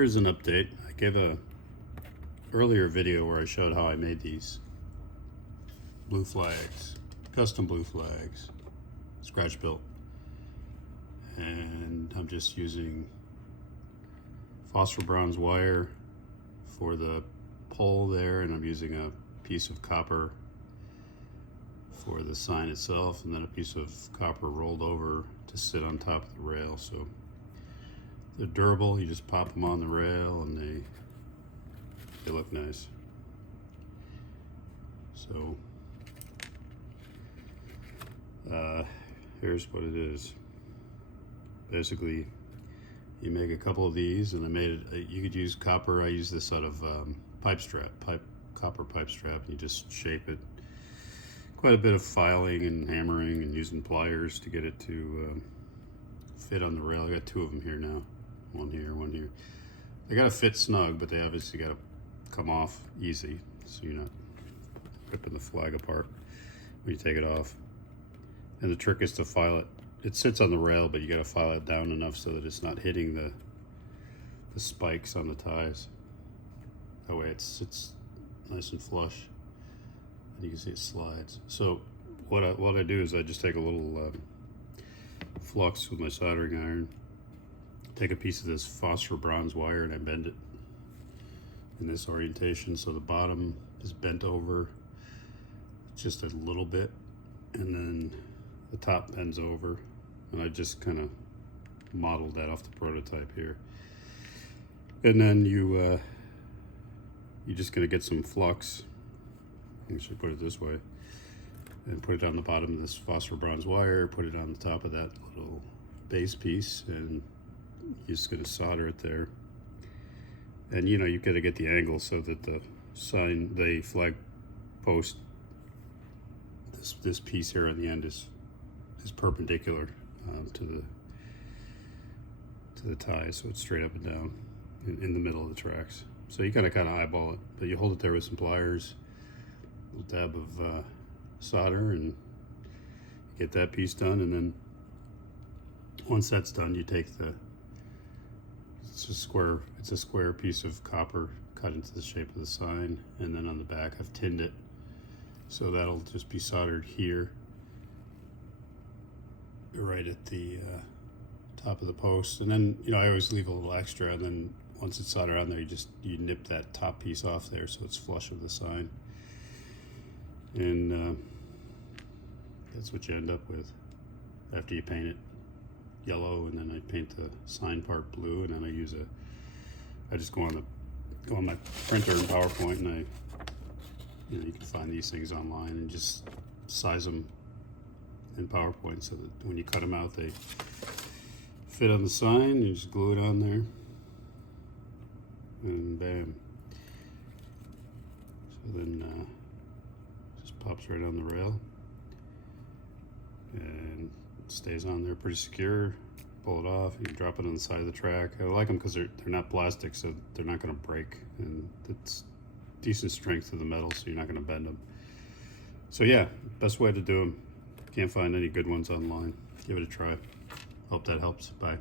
Here's an update. I gave a earlier video where I showed how I made these blue flags, custom blue flags, scratch built. And I'm just using phosphor bronze wire for the pole there, and I'm using a piece of copper for the sign itself, and then a piece of copper rolled over to sit on top of the rail. So they're durable. You just pop them on the rail and they look nice. So here's what it is. Basically, you make a couple of these, and I made it. You could use copper. I use this out of copper pipe strap. And you just shape it. Quite a bit of filing and hammering and using pliers to get it to fit on the rail. I got two of them here now. One here, one here. They gotta fit snug, but they obviously gotta come off easy, so you're not ripping the flag apart when you take it off. And the trick is to file it. It sits on the rail, but you gotta file it down enough so that it's not hitting the spikes on the ties. That way it sits nice and flush. And you can see it slides. So what I do is I just take a little flux with my soldering iron, take a piece of this phosphor bronze wire, and I bend it in this orientation so the bottom is bent over just a little bit, and then the top bends over. And I just kind of modeled that off the prototype here. And then you're just gonna get some flux. I should put it this way, and put it on the bottom of this phosphor bronze wire, put it on the top of that little base piece, and you're just gonna solder it there. And you gotta get the angle so that the flag post, this piece here on the end is perpendicular to the tie, so it's straight up and down in the middle of the tracks. So you gotta kind of eyeball it, but you hold it there with some pliers, a little dab of solder, and get that piece done. And then once that's done, you take it's a square piece of copper cut into the shape of the sign, and then on the back I've tinned it, so that'll just be soldered here, right at the top of the post. And then I always leave a little extra, and then once it's soldered on there, you nip that top piece off there so it's flush with the sign. And that's what you end up with after you paint it yellow, and then I paint the sign part blue, and then I just go on my printer in PowerPoint, and you can find these things online and just size them in PowerPoint so that when you cut them out, they fit on the sign. You just glue it on there, and bam. So then just pops right on the rail, and it stays on there pretty secure. Pull it off, you drop it on the side of the track. I like them because they're not plastic, so they're not going to break, and it's decent strength to the metal, so you're not going to bend them. So yeah, best way to do them. Can't find any good ones online. Give it a try. Hope that helps. Bye.